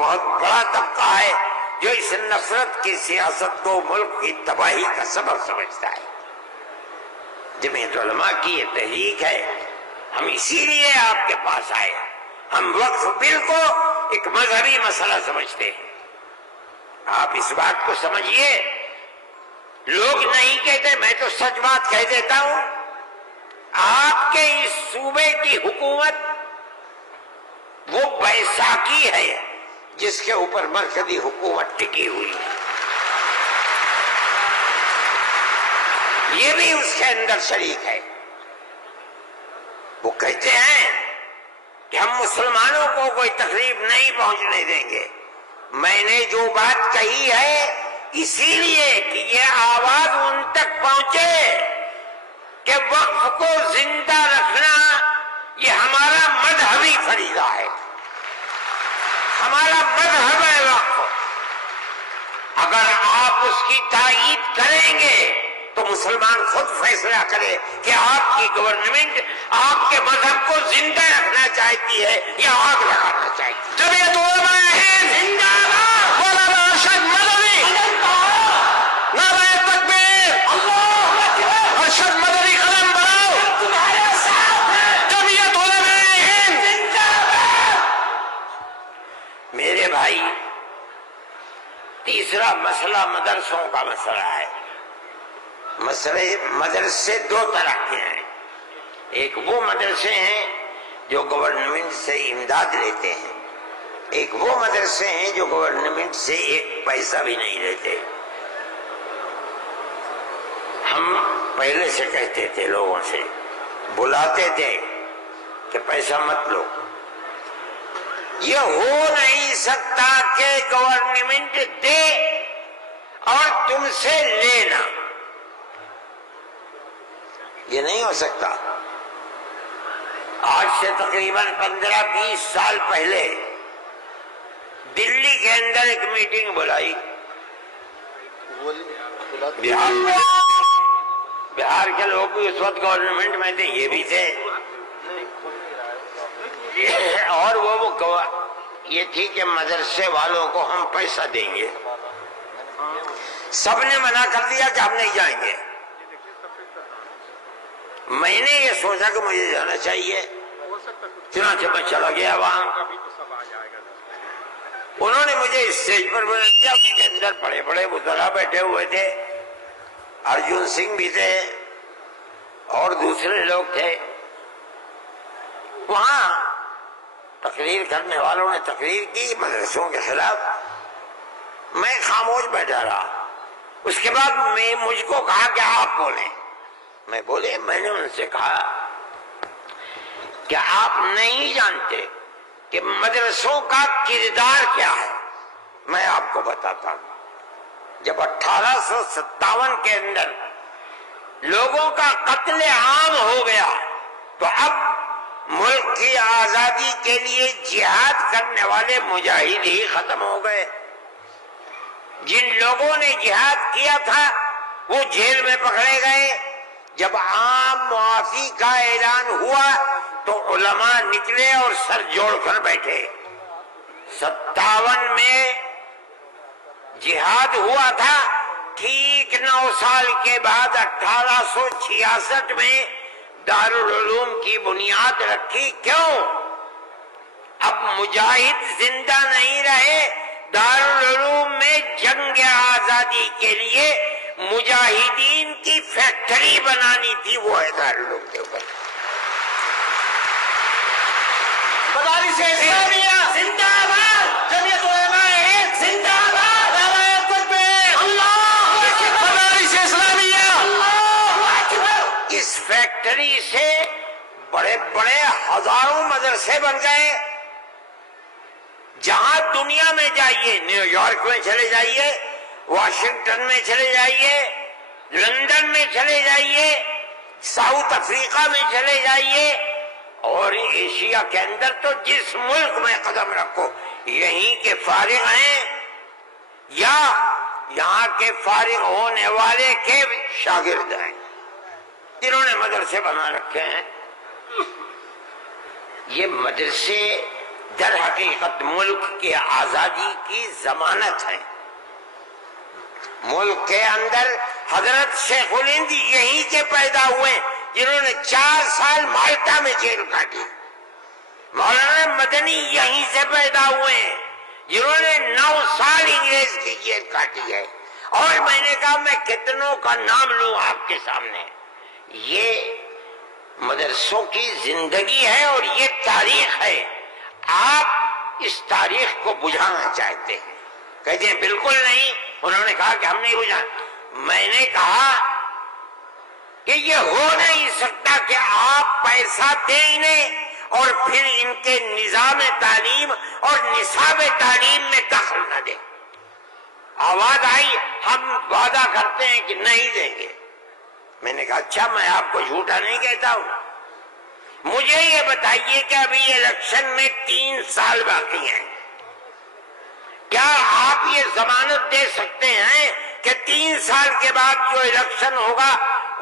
بہت بڑا طبقہ ہے جو اس نفرت کی سیاست کو ملک کی تباہی کا سبب سمجھتا ہے۔ جمعیت علماء کی یہ تحریک ہے، ہم اسی لیے آپ کے پاس آئے۔ ہم وقف بل کو ایک مذہبی مسئلہ سمجھتے ہیں، آپ اس بات کو سمجھیے۔ لوگ نہیں کہتے، میں تو سچ بات کہہ دیتا ہوں، آپ کے اس صوبے کی حکومت وہ بیساکھی ہے جس کے اوپر مرکزی حکومت ٹکی ہوئی ہے، یہ بھی اس کے اندر شریک ہے۔ وہ کہتے ہیں کہ ہم مسلمانوں کو کوئی تکلیف نہیں پہنچنے دیں گے۔ میں نے جو بات کہی ہے اسی لیے کہ یہ آواز ان تک پہنچے کہ وقف کو زندہ رکھنا یہ ہمارا مذہبی فریضہ ہے، ہمارا مذہب ہے وقف۔ اگر آپ اس کی تائید کریں گے تو مسلمان خود فیصلہ کرے کہ آپ کی گورنمنٹ آپ کے مذہب کو زندہ رکھنا چاہتی ہے یا آگ لگانا چاہتی ہے۔ جمعیت علماء ہند زندہ باد، مولانا ارشد مدنی، نعرہ تکبیر، اللہ اکبر، ارشد مدنی قلم بڑھاؤ، تمہارے ساتھ ہیں، جمعیت علماء ہند زندہ باد۔ میرے بھائی، تیسرا مسئلہ مدرسوں کا مسئلہ ہے۔ مدرسے دو طرح کے ہیں، ایک وہ مدرسے ہیں جو گورنمنٹ سے امداد لیتے ہیں، ایک وہ مدرسے ہیں جو گورنمنٹ سے ایک پیسہ بھی نہیں لیتے۔ ہم پہلے سے کہتے تھے، لوگوں سے بلاتے تھے کہ پیسہ مت لو۔ یہ ہو نہیں سکتا کہ گورنمنٹ دے اور تم سے لینا، یہ نہیں ہو سکتا۔ آج سے تقریباً 15-20 سال پہلے دلی کے اندر ایک میٹنگ بلائی، بہار کے لوگ بھی اس وقت گورنمنٹ میں تھے، یہ بھی تھے، اور وہ یہ تھی کہ مدرسے والوں کو ہم پیسہ دیں گے۔ سب نے منع کر دیا کہ ہم نہیں جائیں گے۔ میں نے یہ سوچا کہ مجھے جانا چاہیے، چنانچہ میں چلا گیا وہاں۔ انہوں نے مجھے اسٹیج پر بلا دیا، اس کے اندر بڑے بڑے وزراء بیٹھے ہوئے تھے، ارجن سنگھ بھی تھے اور دوسرے لوگ تھے۔ وہاں تقریر کرنے والوں نے تقریر کی مدرسوں کے خلاف، میں خاموش بیٹھا رہا۔ اس کے بعد مجھ کو کہا کہ آپ بولیں۔ میں بولے، میں نے ان سے کہا کہ آپ نہیں جانتے کہ مدرسوں کا کردار کیا ہے۔ میں آپ کو بتاتا ہوں، جب 1857 کے اندر لوگوں کا قتل عام ہو گیا تو اب ملک کی آزادی کے لیے جہاد کرنے والے مجاہد ہی ختم ہو گئے۔ جن لوگوں نے جہاد کیا تھا وہ جیل میں پکڑے گئے۔ جب عام معافی کا اعلان ہوا تو علماء نکلے اور سر جوڑ کر بیٹھے۔ 57 میں جہاد ہوا تھا، ٹھیک 9 سال کے بعد 1866 میں دارالعلوم کی بنیاد رکھی۔ کیوں؟ اب مجاہد زندہ نہیں رہے، دارالعلوم میں جنگ آزادی کے لیے مجاہدین کی فیکٹری بنانی تھی، وہ ہے دارالعلوم کے اوپر۔ مدارس اسلامیہ زندہ باد، جمعیت علماء ہند زندہ باد، نعرہ تکبیر، اللہ اکبر، مدارس اسلامیہ، اللہ اکبر۔ اس فیکٹری سے بڑے بڑے ہزاروں مدرسے بن گئے۔ جہاں دنیا میں جائیے، نیو یارک میں چلے جائیے، واشنگٹن میں چلے جائیے، لندن میں چلے جائیے، ساؤتھ افریقہ میں چلے جائیے، اور ایشیا کے اندر تو جس ملک میں قدم رکھو یہیں کے فارغ ہیں یا یہاں کے فارغ ہونے والے کے شاگرد ہیں جنہوں نے مدرسے بنا رکھے ہیں۔ یہ مدرسے در حقیقت ملک کی آزادی کی ضمانت ہے. ملک کے اندر حضرت شیخ الہند یہیں کے پیدا ہوئے جنہوں نے 4 سال مالٹا میں جیل کاٹی. مولانا مدنی یہیں سے پیدا ہوئے ہیں جنہوں نے 9 سال انگریز کی جیل کاٹی ہے. اور میں نے کہا میں کتنوں کا نام لوں آپ کے سامنے. یہ مدرسوں کی زندگی ہے اور یہ تاریخ ہے. آپ اس تاریخ کو بجھانا چاہتے ہیں. کہتے ہیں بالکل نہیں. انہوں نے کہا کہ ہم نہیں بجھانا. میں نے کہا کہ یہ ہو نہیں سکتا کہ آپ پیسہ دیں انہیں اور پھر ان کے نظام تعلیم اور نصاب تعلیم میں دخل نہ دیں. آواز آئی ہم وعدہ کرتے ہیں کہ نہیں دیں گے. میں نے کہا اچھا میں آپ کو جھوٹا نہیں کہتا ہوں. مجھے یہ بتائیے کہ ابھی الیکشن میں 3 سال باقی ہیں. کیا آپ یہ ضمانت دے سکتے ہیں کہ 3 سال کے بعد جو الیکشن ہوگا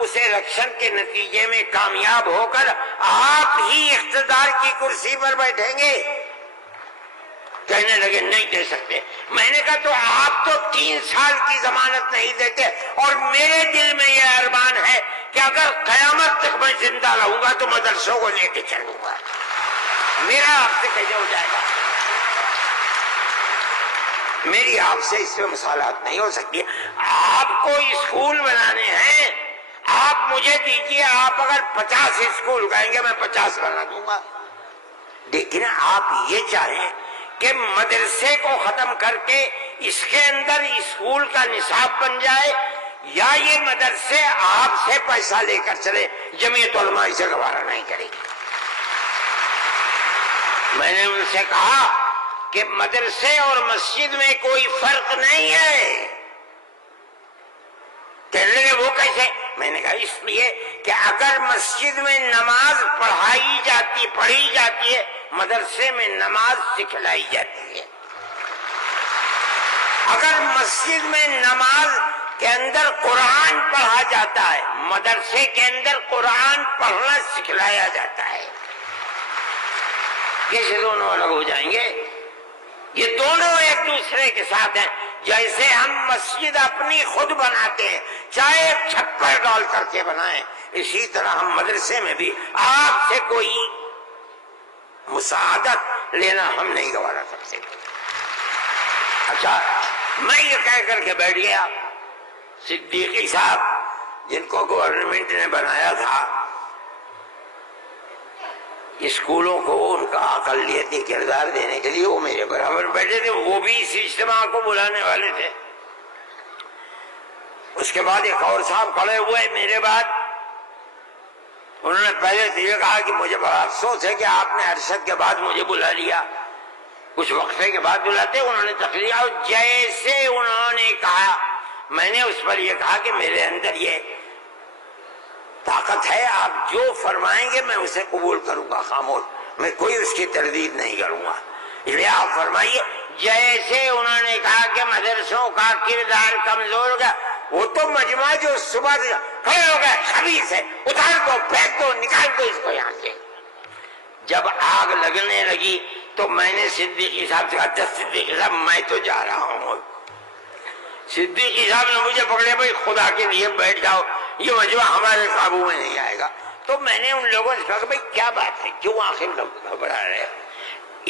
اس الیکشن کے نتیجے میں کامیاب ہو کر آپ ہی اقتدار کی کرسی پر بیٹھیں گے؟ کہنے لگے نہیں دے سکتے. میں نے کہا تو آپ تو 3 سال کی ضمانت نہیں دیتے اور میرے دل میں یہ ارمان ہے کہ اگر قیامت تک میں زندہ رہوں گا تو مدرسوں کو لے کے چلوں گا. میرا آپ سے کیسے ہو جائے گا؟ میری آپ سے اس میں مسالات نہیں ہو سکتی. آپ کو اسکول بنانے ہیں آپ مجھے دیجیے. آپ اگر 50 اسکول کہیں گے میں 50 بنا دوں گا. لیکن آپ یہ چاہیں کہ مدرسے کو ختم کر کے اس کے اندر اسکول کا نصاب بن جائے یا یہ مدرسے آپ سے پیسہ لے کر چلے. جمعیت علماء اسے گوارا نہیں کرے گی. میں نے ان سے کہا کہ مدرسے اور مسجد میں کوئی فرق نہیں ہے. کہنے لگے وہ کیسے؟ میں نے کہا اس لیے کہ اگر مسجد میں نماز پڑھی جاتی ہے مدرسے میں نماز سکھلائی جاتی ہے. اگر مسجد میں نماز کے اندر قرآن پڑھا جاتا ہے مدرسے کے اندر قرآن پڑھنا سکھلایا جاتا ہے. کیسے دونوں الگ ہو جائیں گے؟ یہ دونوں ایک دوسرے کے ساتھ ہیں. جیسے ہم مسجد اپنی خود بناتے ہیں چاہے چھپر ڈال کر کے بنائیں اسی طرح ہم مدرسے میں بھی آپ سے کوئی مساعدت لینا ہم نہیں گوارا سکتے. اچھا میں یہ کہہ کر کے بیٹھ گیا. صدیقی صاحب جن کو گورنمنٹ نے بنایا تھا اسکولوں کو ان کا اقلیتی کردار دینے کے لیے وہ میرے برابر بیٹھے تھے. وہ بھی اس اجتماع کو بلانے والے تھے. اس کے بعد ایک اور صاحب کھڑے ہوئے میرے بعد. انہوں نے پہلے سے یہ کہا کہ مجھے بڑا افسوس ہے کہ آپ نے ارشد کے بعد مجھے بلا لیا. کچھ وقفے کے بعد بلاتے انہوں نے تقریر اور جیسے انہوں نے کہا میں نے اس پر یہ کہا کہ میرے اندر یہ طاقت ہے آپ جو فرمائیں گے میں اسے قبول کروں گا خاموش. میں کوئی اس کی تردید نہیں کروں گا. اس لیے آپ فرمائیے. جیسے انہوں نے کہا کہ مدرسوں کا کردار کمزور ہو گیا وہ تو مجمع جو صبح کھڑے ہو گئے خبیث ہے اتار دو پھینک دو نکال دو اس کو یہاں سے. جب آگ لگنے لگی تو میں نے صدیقی صاحب سے کہا صدیقی صاحب میں تو جا رہا ہوں. صدیقی صاحب نے مجھے پکڑے بھائی خدا کے لیے بیٹھ جاؤ یہ مجمع ہمارے قابو میں نہیں آئے گا. تو میں نے ان لوگوں سے کہا کہ بھائی کیا بات ہے کیوں آخر لوگ گھبرا رہے.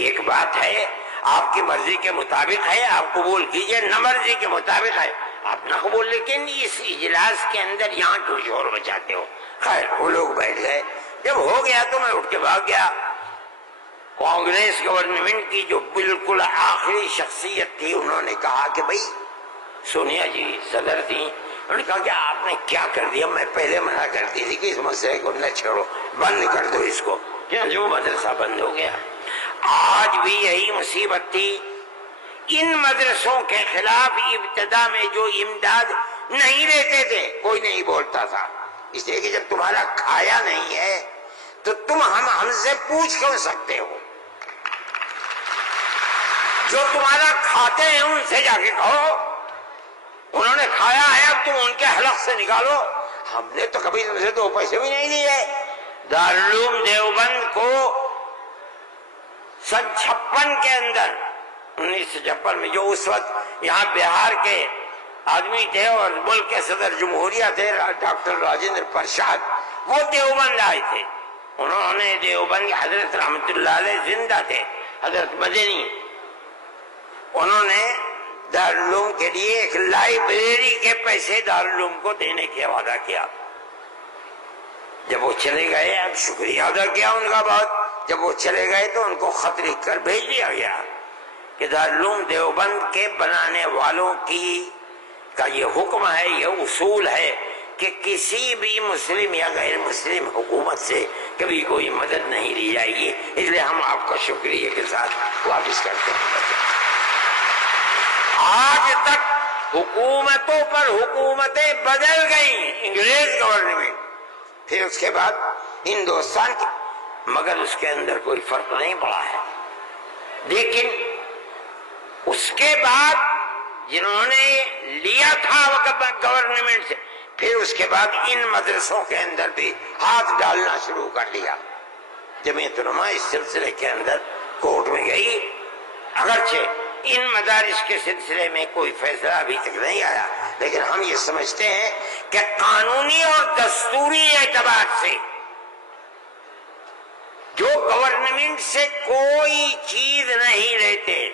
ایک بات ہے آپ کی مرضی کے مطابق ہے آپ قبول کیجئے نہ مرضی کے مطابق ہے آپ نہ قبول. لیکن اس اجلاس کے اندر یہاں تو شور مچاتے ہو. خیر وہ لوگ بیٹھ گئے. جب ہو گیا تو میں اٹھ کے بھاگ گیا. کانگریس گورنمنٹ کی جو بالکل آخری شخصیت تھی انہوں نے کہا کہ بھائی سونیا جی صدر تھی. انہوں نے کہا کہ آپ نے کیا کر دیا. میں پہلے منع کرتی تھی کہ اس مسئلے کو نہ چھوڑو بند کر دو اس کو. جو مدرسہ بند ہو گیا. آج بھی یہی مصیبت تھی. ان مدرسوں کے خلاف ابتدا میں جو امداد نہیں دیتے تھے کوئی نہیں بولتا تھا اس لیے کہ جب تمہارا کھایا نہیں ہے تو تم ہم سے پوچھ کیوں سکتے ہو. جو تمہارا کھاتے ہیں ان سے جا کے کہو انہوں نے کھایا ہے اب تم ان کے حلق سے نکالو. ہم نے تو کبھی تم سے 2 پیسے بھی نہیں دیے. دارالعلوم دیوبند کو سن 56 کے اندر 1956 میں جو اس وقت یہاں بہار کے آدمی تھے اور ملک کے صدر جمہوریہ تھے ڈاکٹر راجندر پرساد، وہ دیوبند آئے تھے. انہوں نے دیوبند حضرت رحمت اللہ علیہ زندہ تھے، حضرت مدنی، انہوں نے دارالعلوم کے لیے ایک لائبریری کے پیسے دارالعلوم کو دینے کا وعدہ کیا. جب وہ چلے گئے، اب شکریہ ادا کیا ان کا بہت، جب وہ چلے گئے تو ان کو خط لکھ کر بھیج دیا گیا کہ دارالعلوم دیوبند کے بنانے والوں کا یہ حکم ہے، یہ اصول ہے کہ کسی بھی مسلم یا غیر مسلم حکومت سے کبھی کوئی مدد نہیں لی جائے گی، اس لیے ہم آپ کا شکریہ کے ساتھ واپس کرتے ہیں. آج تک حکومتوں پر حکومتیں بدل گئیں، انگریز گورنمنٹ، پھر اس کے بعد ہندوستان کی، مگر اس کے اندر کوئی فرق نہیں پڑا ہے. لیکن اس کے بعد جنہوں نے لیا تھا گورنمنٹ سے، پھر اس کے بعد ان مدرسوں کے اندر بھی ہاتھ ڈالنا شروع کر دیا. جمعیت علماء اس سلسلے کے اندر کورٹ میں گئی، اگرچہ ان مدارس کے سلسلے میں کوئی فیصلہ ابھی تک نہیں آیا، لیکن ہم یہ سمجھتے ہیں کہ قانونی اور دستوری اعتبار سے جو گورنمنٹ سے کوئی چیز نہیں لیتے،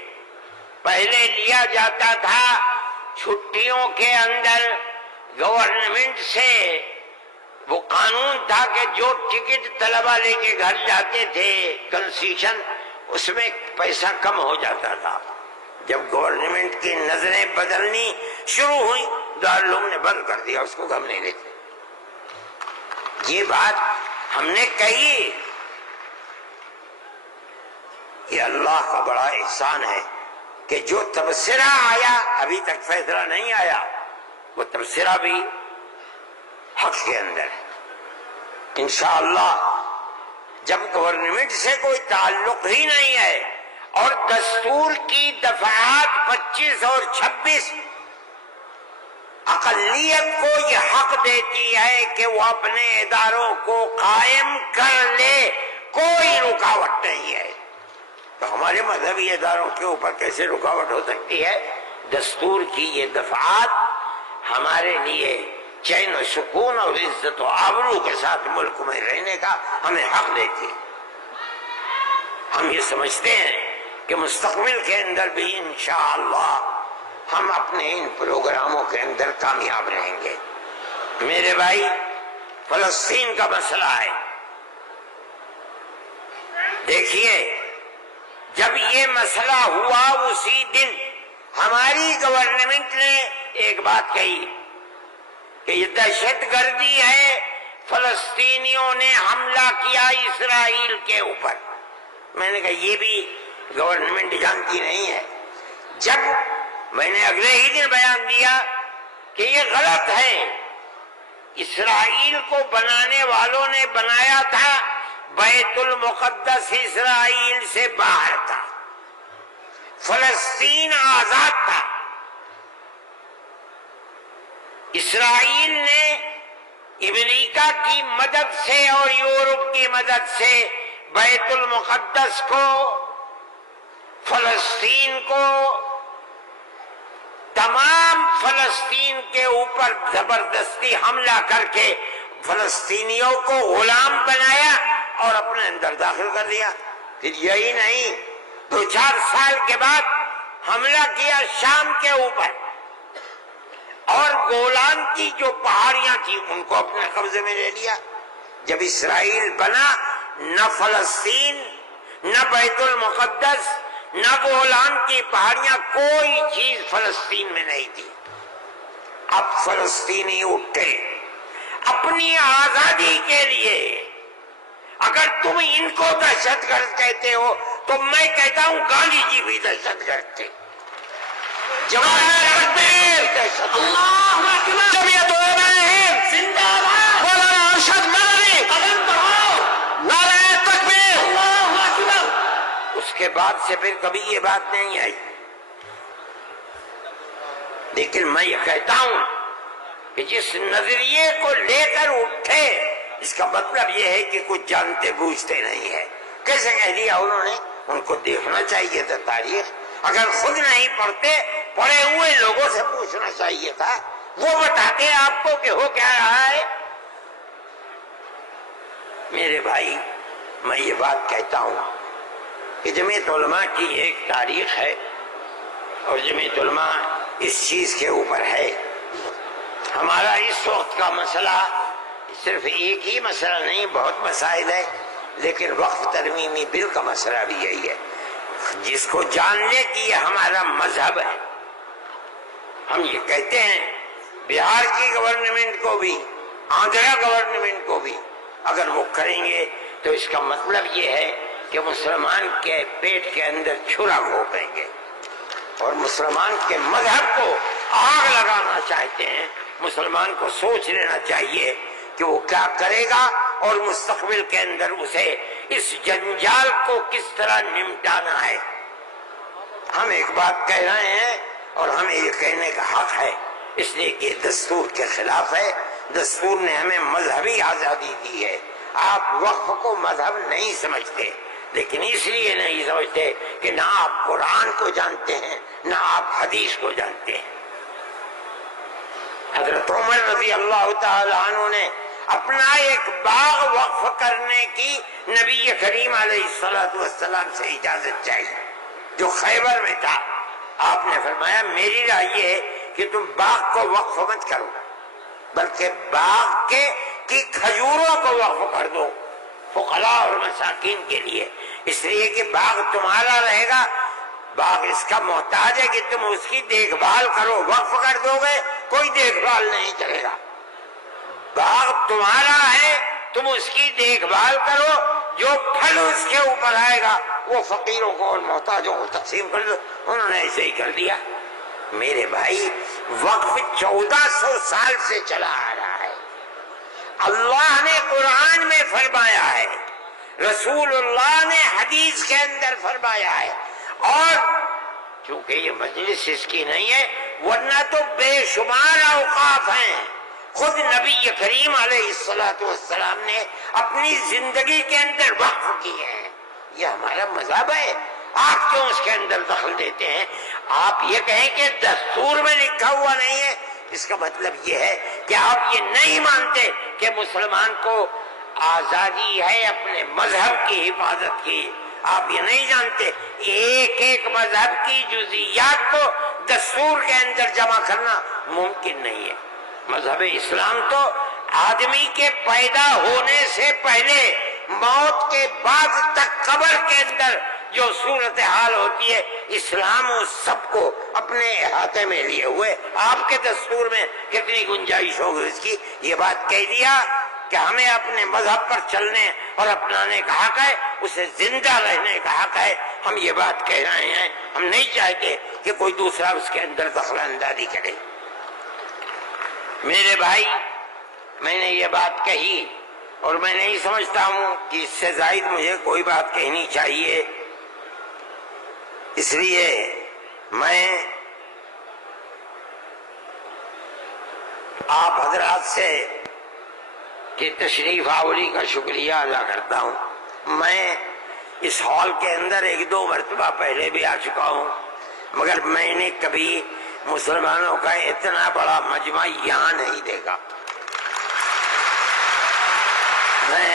پہلے لیا جاتا تھا چھٹیوں کے اندر گورنمنٹ سے، وہ قانون تھا کہ جو ٹکٹ طلبہ لے کے گھر جاتے تھے کنسیشن، اس میں پیسہ کم ہو جاتا تھا. جب گورنمنٹ کی نظریں بدلنی شروع ہوئی، دارالعلوم نے بند کر دیا، اس کو ہم نہیں لیتے. یہ بات ہم نے کہی کہ اللہ کا بڑا احسان ہے کہ جو تبصرہ آیا، ابھی تک فیصلہ نہیں آیا، وہ تبصرہ بھی حق کے اندر ہے. انشاءاللہ جب گورنمنٹ سے کوئی تعلق ہی نہیں ہے اور دستور کی دفعات 25 اور 26 اقلیت کو یہ حق دیتی ہے کہ وہ اپنے اداروں کو قائم کر لے، کوئی رکاوٹ نہیں ہے، تو ہمارے مذہبی اداروں کے اوپر کیسے رکاوٹ ہو سکتی ہے؟ دستور کی یہ دفعات ہمارے لیے چین و سکون اور عزت و آبرو کے ساتھ ملک میں رہنے کا ہمیں حق دیتی ہے. ہم یہ سمجھتے ہیں کہ مستقبل کے اندر بھی انشاءاللہ ہم اپنے ان پروگراموں کے اندر کامیاب رہیں گے. میرے بھائی، فلسطین کا مسئلہ ہے. دیکھیے، جب یہ مسئلہ ہوا اسی دن ہماری گورنمنٹ نے ایک بات کہی کہ یہ دہشت گردی ہے، فلسطینیوں نے حملہ کیا اسرائیل کے اوپر. میں نے کہا یہ بھی گورنمنٹ جانتی نہیں ہے. جب میں نے اگلے ہی دن بیان دیا کہ یہ غلط ہے، اسرائیل کو بنانے والوں نے بنایا تھا، بیت المقدس اسرائیل سے باہر تھا، فلسطین آزاد تھا. اسرائیل نے امریکہ کی مدد سے اور یورپ کی مدد سے بیت المقدس کو، فلسطین کو، تمام فلسطین کے اوپر زبردستی حملہ کر کے فلسطینیوں کو غلام بنایا اور اپنے اندر داخل کر دیا. پھر یہی نہیں، 2-4 سال کے بعد حملہ کیا شام کے اوپر، اور گولان کی جو پہاڑیاں تھیں ان کو اپنے قبضے میں لے لیا. جب اسرائیل بنا، نہ فلسطین، نہ بیت المقدس، نہ گولان کی پہاڑیاں، کوئی چیز فلسطین میں نہیں تھی. اب فلسطینی اٹھے اپنی آزادی کے لیے. اگر تم ان کو دہشت گرد کہتے ہو تو میں کہتا ہوں گاندھی جی بھی دہشت گرد تھے. جمعیت علماء ہند زندہ باد، مولانا ارشد مدنی قدم بڑھاؤ، نعرہ تکبیر، اللہ اکبر. اس کے بعد سے پھر کبھی یہ بات نہیں آئی. لیکن میں یہ کہتا ہوں کہ جس نظریے کو لے کر اٹھے، اس کا مطلب یہ ہے کہ کچھ جانتے بوجھتے نہیں ہے. کیسے کہہ دیا انہوں نے ان کو دیکھنا چاہیے تھا تاریخ. اگر خود نہیں پڑھتے پڑھے ہوئے لوگوں سے پوچھنا چاہیے تھا، وہ بتاتے آپ کو کہ ہو کیا رہا ہے. میرے بھائی، میں یہ بات کہتا ہوں کہ جمعیت علماء کی ایک تاریخ ہے اور جمعیت علماء اس چیز کے اوپر ہے. ہمارا اس وقت کا مسئلہ صرف ایک ہی مسئلہ نہیں، بہت مسائل ہے، لیکن وقف ترمیمی بل کا مسئلہ بھی یہی ہے، جس کو جاننے کی یہ ہمارا مذہب ہے. ہم یہ کہتے ہیں بہار کی گورنمنٹ کو بھی، آندھرا گورنمنٹ کو بھی اگر وہ کریں گے تو اس کا مطلب یہ ہے کہ مسلمان کے پیٹ کے اندر چھرا گھونپیں گے اور مسلمان کے مذہب کو آگ لگانا چاہتے ہیں. مسلمان کو سوچ لینا چاہیے کہ وہ کیا کرے گا اور مستقبل کے اندر اسے اس جنجال کو کس طرح نمٹانا ہے. ہم ایک بات کہہ رہے ہیں اور ہمیں یہ کہنے کا حق ہے، اس لیے کہ دستور کے خلاف ہے. دستور نے ہمیں مذہبی آزادی دی ہے. آپ وقف کو مذہب نہیں سمجھتے، لیکن اس لیے نہیں سمجھتے کہ نہ آپ قرآن کو جانتے ہیں نہ آپ حدیث کو جانتے ہیں. حضرت عمر رضی اللہ تعالی عنہ نے اپنا ایک باغ وقف کرنے کی نبی کریم علیہ السلام سے اجازت چاہیے جو خیبر میں تھا. آپ نے فرمایا میری رائے یہ ہے کہ تم باغ کو وقف مت کرو، بلکہ باغ کی کھجوروں کو وقف کر دو فقراء اور مساکین کے لیے، اس لیے کہ باغ تمہارا رہے گا. باغ اس کا محتاج ہے کہ تم اس کی دیکھ بھال کرو. وقف کر دو گے کوئی دیکھ بھال نہیں کرے گا. باغ تمہارا ہے، تم اس کی دیکھ بھال کرو، جو پھل اس کے اوپر آئے گا وہ فقیروں کو اور محتاجوں کو تقسیم کر دو. انہوں نے ایسے ہی کر دیا. میرے بھائی، وقف 1400 سال سے چلا آ رہا ہے. اللہ نے قرآن میں فرمایا ہے، رسول اللہ نے حدیث کے اندر فرمایا ہے، اور چونکہ یہ مجلس اس کی نہیں ہے ورنہ تو بے شمار اوقاف ہیں. خود نبی کریم علیہ السلام نے اپنی زندگی کے اندر وقف کیے ہیں. یہ ہمارا مذہب ہے. آپ کیوں اس کے اندر دخل دیتے ہیں؟ آپ یہ کہیں کہ دستور میں لکھا ہوا نہیں ہے، اس کا مطلب یہ ہے کہ آپ یہ نہیں مانتے کہ مسلمان کو آزادی ہے اپنے مذہب کی حفاظت کی. آپ یہ نہیں جانتے ایک ایک مذہب کی جزئیات کو دستور کے اندر جمع کرنا ممکن نہیں ہے. مذہب اسلام تو آدمی کے پیدا ہونے سے پہلے موت کے بعد تک قبر کے اندر جو صورتحال ہوتی ہے، اسلام اس سب کو اپنے احاطے میں لیے ہوئے. آپ کے دستور میں کتنی گنجائش ہوگی اس کی؟ یہ بات کہہ دیا کہ ہمیں اپنے مذہب پر چلنے اور اپنانے کا حق ہے، اسے زندہ رہنے کا حق ہے. ہم یہ بات کہہ رہے ہیں، ہم نہیں چاہتے کہ کوئی دوسرا اس کے اندر دخل اندازی کرے. میرے بھائی، میں نے یہ بات کہی اور میں نہیں سمجھتا ہوں کہ اس سے زائد مجھے کوئی بات کہنی چاہیے. اس لیے میں آپ حضرات سے کہ تشریف آوری کا شکریہ ادا کرتا ہوں. میں اس ہال کے اندر 1-2 مرتبہ پہلے بھی آ چکا ہوں، مگر میں نے کبھی مسلمانوں کا اتنا بڑا مجمع یہاں نہیں دیکھا. میں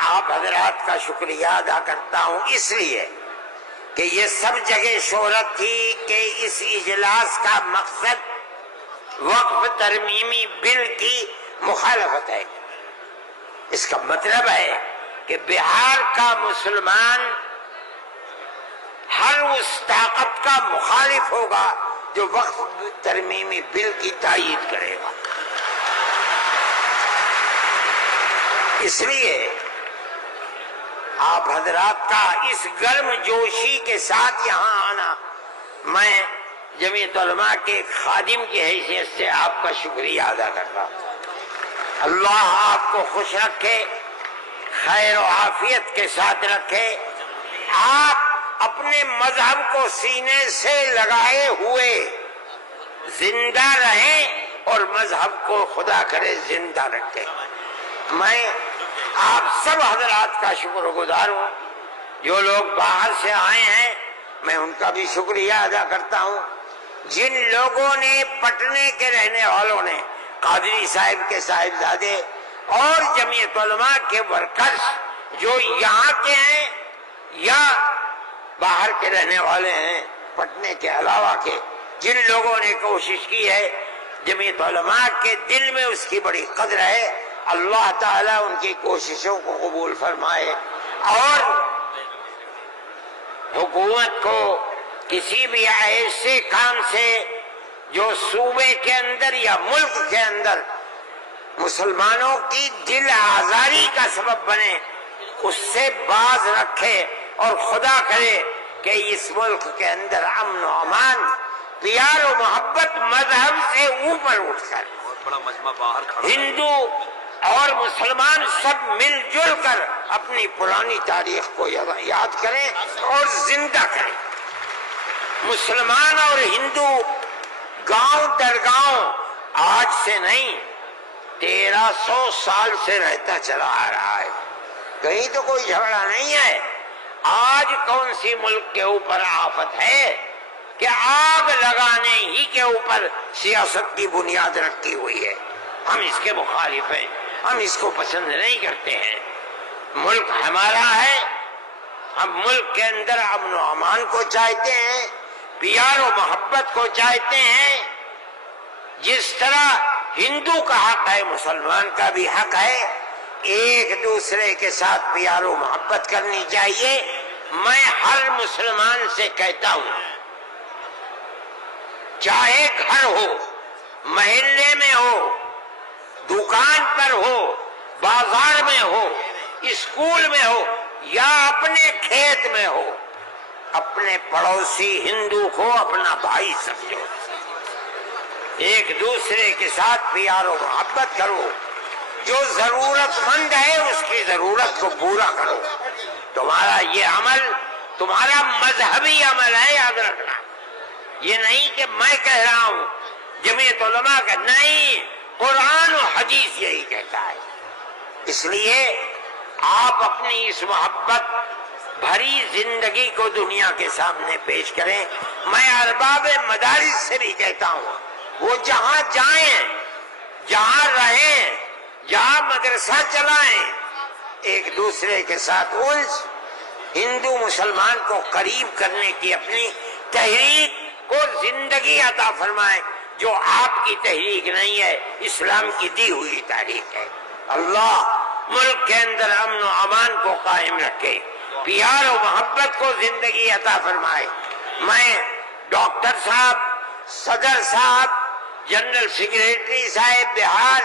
آپ حضرات کا شکریہ ادا کرتا ہوں اس لیے کہ یہ سب جگہ شہرت تھی کہ اس اجلاس کا مقصد وقف ترمیمی بل کی مخالفت ہے. اس کا مطلب ہے کہ بہار کا مسلمان ہر اس طاقت کا مخالف ہوگا جو وقف ترمیمی بل کی تائید کرے گا. اس لیے آپ حضرات کا اس گرم جوشی کے ساتھ یہاں آنا، میں جمعیت علماء کے خادم کی حیثیت سے آپ کا شکریہ ادا کرتا ہوں. اللہ آپ کو خوش رکھے، خیر و عافیت کے ساتھ رکھے. آپ اپنے مذہب کو سینے سے لگائے ہوئے زندہ رہیں اور مذہب کو خدا کرے زندہ رکھے۔ میں آپ سب حضرات کا شکر گزار ہوں، جو لوگ باہر سے آئے ہیں میں ان کا بھی شکریہ ادا کرتا ہوں۔ جن لوگوں نے پٹنے کے رہنے والوں نے، قادری صاحب کے صاحبزادے اور جمعیت علماء کے ورکرز جو یہاں کے ہیں یا باہر کے رہنے والے ہیں پٹنے کے علاوہ کے، جن لوگوں نے کوشش کی ہے، جمعیت علماء کے دل میں اس کی بڑی قدر ہے۔ اللہ تعالیٰ ان کی کوششوں کو قبول فرمائے اور حکومت کو کسی بھی ایسے کام سے جو صوبے کے اندر یا ملک کے اندر مسلمانوں کی دل آزاری کا سبب بنے اس سے باز رکھے، اور خدا کرے کہ اس ملک کے اندر امن و امان، پیار و محبت مذہب سے اوپر اٹھ کر ہندو اور مسلمان سب مل جل کر اپنی پرانی تاریخ کو یاد کریں اور زندہ کریں۔ مسلمان اور ہندو گاؤں در گاؤں آج سے نہیں 1300 سال سے رہتا چلا آ رہا ہے، کہیں تو کوئی جھگڑا نہیں ہے۔ آج کون سی ملک کے اوپر آفت ہے کہ آگ لگانے ہی کے اوپر سیاست کی بنیاد رکھی ہوئی ہے؟ ہم اس کے مخالف ہیں، ہم اس کو پسند نہیں کرتے ہیں۔ ملک ہمارا ہے، ہم ملک کے اندر امن و امان کو چاہتے ہیں، پیار و محبت کو چاہتے ہیں۔ جس طرح ہندو کا حق ہے مسلمان کا بھی حق ہے، ایک دوسرے کے ساتھ پیار و محبت کرنی چاہیے۔ میں ہر مسلمان سے کہتا ہوں، چاہے گھر ہو، محلے میں ہو، دکان پر ہو، بازار میں ہو، اسکول میں ہو یا اپنے کھیت میں ہو، اپنے پڑوسی ہندو کو اپنا بھائی سمجھو، ایک دوسرے کے ساتھ پیار و محبت کرو، جو ضرورت مند ہے اس کی ضرورت کو پورا کرو۔ تمہارا یہ عمل تمہارا مذہبی عمل ہے، یاد رکھنا۔ یہ نہیں کہ میں کہہ رہا ہوں، جمعیت علماء کا نہیں، قرآن و حدیث یہی کہتا ہے۔ اس لیے آپ اپنی اس محبت بھری زندگی کو دنیا کے سامنے پیش کریں۔ میں ارباب مدارس سے بھی کہتا ہوں، وہ جہاں جائیں، جہاں رہیں، جہاں مدرسہ چلائیں، ایک دوسرے کے ساتھ انس، ہندو مسلمان کو قریب کرنے کی اپنی تحریک کو زندگی عطا فرمائیں، جو آپ کی تحریک نہیں ہے، اسلام کی دی ہوئی تحریک ہے۔ اللہ ملک کے اندر امن و امان کو قائم رکھے، پیار و محبت کو زندگی عطا فرمائے۔ میں ڈاکٹر صاحب، صدر صاحب، جنرل سیکریٹری صاحب بہار،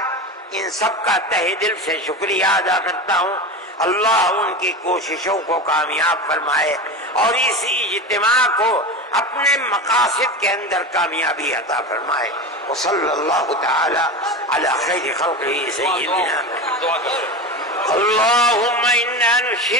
ان سب کا تہہ دل سے شکریہ ادا کرتا ہوں۔ اللہ ان کی کوششوں کو کامیاب فرمائے اور اس اجتماع کو اپنے مقاصد کے اندر کامیابی عطا فرمائے۔ وصلی اللہ تعالی علی خیر خلقہ سیدنا اللہم انا نشہد